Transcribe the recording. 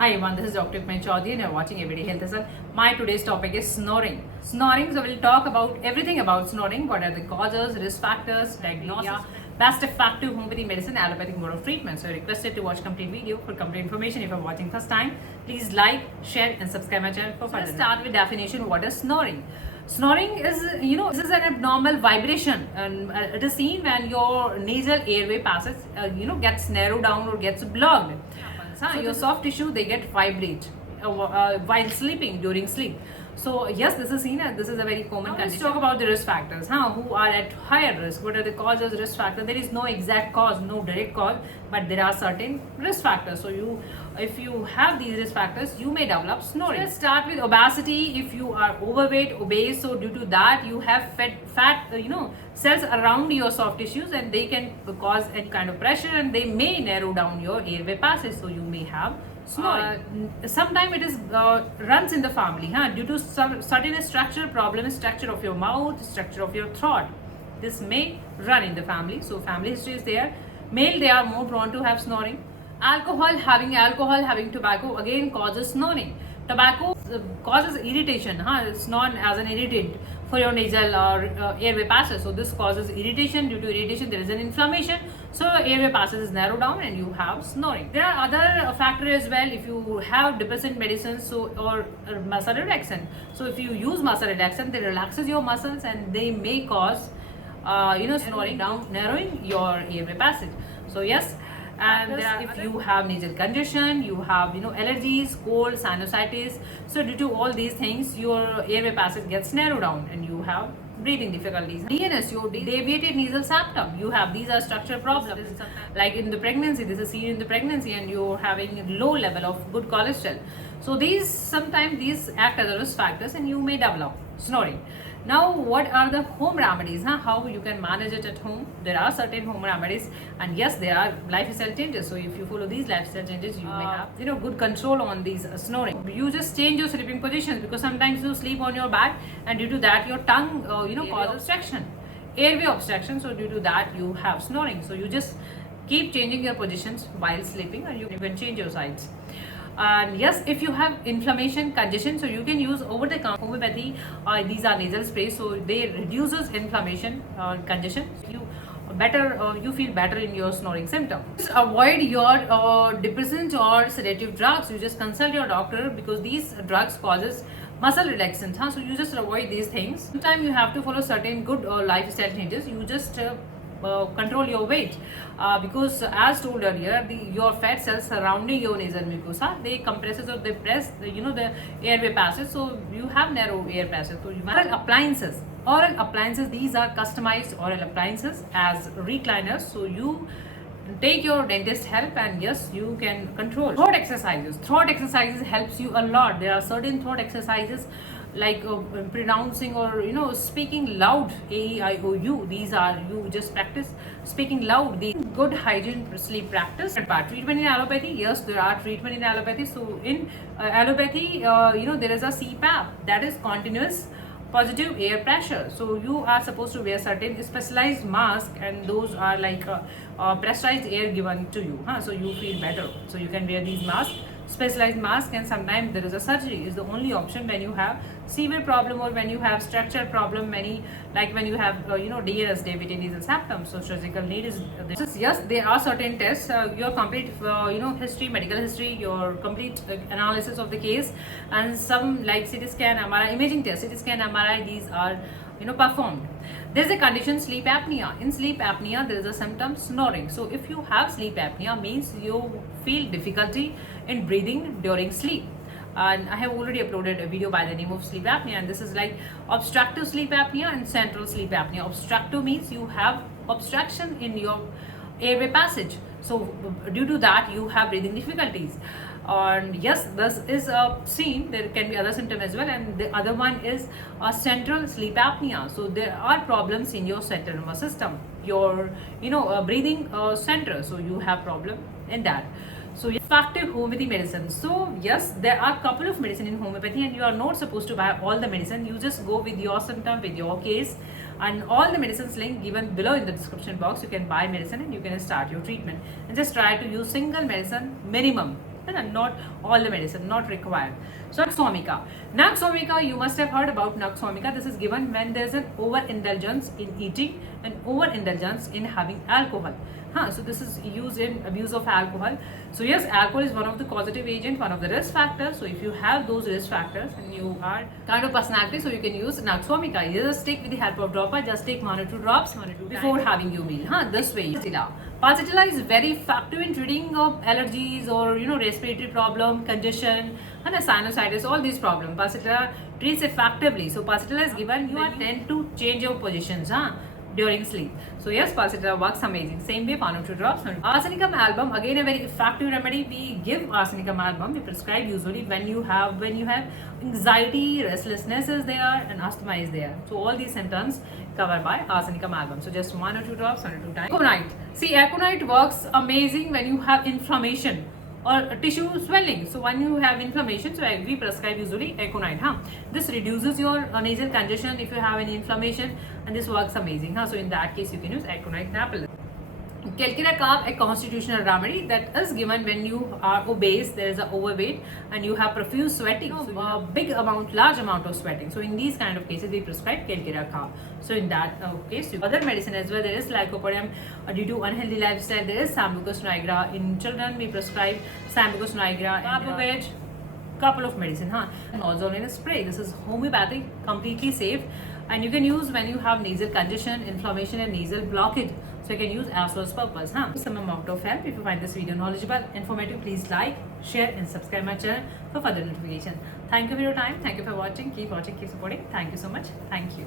Hi everyone, this is Dr. Ukman Chaudhary and you're watching Everyday Health Result. My today's topic is snoring. Snoring, so we'll talk about everything about snoring. What are the causes, risk factors, diagnosis, best effective homeopathy medicine, allopathic mode of treatment. So you're requested to watch complete video for complete information. If you're watching first time, please like, share and subscribe my channel for further. Let's start with definition. What is snoring? Snoring is, this is an abnormal vibration and it is seen when your nasal airway passes, gets narrowed down or gets blocked. Your soft tissue, they get vibrate while sleeping, during sleep. So yes, this is seen and this is a very common condition. Let's talk about the risk factors. Who are at higher risk? What are the causes, risk factors? There is no exact cause, no direct cause, but there are certain risk factors. So if you have these risk factors, you may develop snoring. So let's start with obesity. If you are overweight, obese, so due to that you have fat cells around your soft tissues, and they can cause any kind of pressure, and they may narrow down your airway passage. So you may have snoring. Sometimes it is runs in the family due to some certain structural problem, structure of your mouth, structure of your throat. This may run in the family. So family history is there. Male, they are more prone to have snoring. Having tobacco again causes snoring. Tobacco causes irritation. It's known as an irritant for your nasal or airway passes. So this causes irritation. Due to irritation, there is an inflammation. So airway passes is narrowed down and you have snoring. There are other factors as well. If you have depressant medicines, or muscle relaxant. So if you use muscle relaxant, they relaxes your muscles and they may cause snoring down, narrowing your airway passage. So yes. And if you have nasal congestion, you have allergies, cold, sinusitis. So due to all these things, your airway passage gets narrowed down and you have breathing difficulties. DNS, your deviated nasal septum, you have these are structural problems. Like in the pregnancy, this is seen in the pregnancy, and you're having low level of good cholesterol. So sometimes these act as risk factors and you may develop snoring. Now, what are the home remedies? How you can manage it at home? There are certain home remedies, and yes, there are lifestyle changes. So if you follow these lifestyle changes, you may have good control on these snoring. You just change your sleeping positions, because sometimes you sleep on your back, and due to that your tongue causes obstruction, airway obstruction. So due to that you have snoring. So you just keep changing your positions while sleeping, or you can change your sides. And yes, if you have inflammation, congestion, so you can use over-the-counter homeopathy. These are nasal sprays, so they reduces inflammation, congestion. You feel better in your snoring symptom. Just avoid your depressant or sedative drugs. You just consult your doctor, because these drugs causes muscle relaxant. So you just avoid these things. Sometimes you have to follow certain good lifestyle changes. You just control your weight, because as told earlier, your fat cells surrounding your nasal mucosa, they compresses or they press the airway passage, so you have narrow air passage. So oral appliances, these are customized oral appliances as recliners. So you take your dentist help, and yes, you can control. Throat exercises helps you a lot. There are certain throat exercises like pronouncing or speaking loud, A-E-I-O-U. These are, you just practice speaking loud. The good hygiene sleep practice. Treatment in allopathy, yes, there are treatment in allopathy. So in allopathy, there is a CPAP, that is continuous positive air pressure. So you are supposed to wear certain specialized mask, and those are like pressurized air given to you. So you feel better. So you can wear these masks, specialized mask, and sometimes there is a surgery is the only option when you have severe problem, or when you have structural problem, like when you have DNS, deviated nasal septum. So surgical need is yes, there are certain tests, your complete history, medical history, your complete analysis of the case, and some like CT scan, MRI, imaging test, CT scan, MRI, these are performed. There is a condition, sleep apnea. In sleep apnea, there is a symptom, snoring. So if you have sleep apnea, means you feel difficulty in breathing during sleep. And I have already uploaded a video by the name of sleep apnea, and this is like obstructive sleep apnea and central sleep apnea. Obstructive means you have obstruction in your airway passage. So due to that, you have breathing difficulties. And yes, this is seen. There can be other symptom as well, and the other one is central sleep apnea. So there are problems in your central nervous system, your breathing center. So you have problem in that. So effective homeopathy medicine. So yes, there are couple of medicine in homeopathy, and you are not supposed to buy all the medicine. You just go with your symptom, with your case, and all the medicines link given below in the description box. You can buy medicine and you can start your treatment, and just try to use single medicine minimum not all the medicine, not required. So Nux vomica, you must have heard about Nux vomica. This is given when there is an overindulgence in eating and overindulgence in having alcohol. So this is used in abuse of alcohol. So yes, alcohol is one of the causative agent, one of the risk factors. So if you have those risk factors and you are kind of personality, so you can use Nux vomica. You just take with the help of dropper, just take 1 or 2 drops before having your meal. This way. Pulsatilla is very effective in treating allergies or respiratory problem, congestion, and sinusitis, all these problems. Pulsatilla treats effectively. So Pulsatilla is given, you are tend to change your positions during sleep. So yes, Pulsatilla works amazing. Same way, 1 or 2 drops. Arsenicum album, again a very effective remedy. We give arsenicum album. We prescribe usually when you have anxiety, restlessness is there, and asthma is there. So all these symptoms covered by arsenicum album. So just 1 or 2 drops, 1 or 2 times. Aconite. See, aconite works amazing when you have inflammation or tissue swelling. So when you have inflammation, so we prescribe usually aconite. This reduces your nasal congestion if you have any inflammation, and this works amazing. So in that case, you can use aconite naphthalene. Calcira carb, a constitutional remedy that is given when you are obese, there is a overweight, and you have profuse sweating, large amount of sweating. So in these kind of cases, we prescribe Calcira carb. So in that case, other medicine as well, there is lycopodium due to unhealthy lifestyle. There is Sambucus nigra. In children, we prescribe Sambucus nigra. Carbovet, couple of medicine. And also in a spray. This is homeopathic, completely safe, and you can use when you have nasal congestion, inflammation, and nasal blockage. So you can use as well as purpose. Some amount of help. If you find this video knowledgeable, informative, please like, share, and subscribe my channel for further notification. Thank you for your time. Thank you for watching. Keep watching, keep supporting. Thank you so much. Thank you.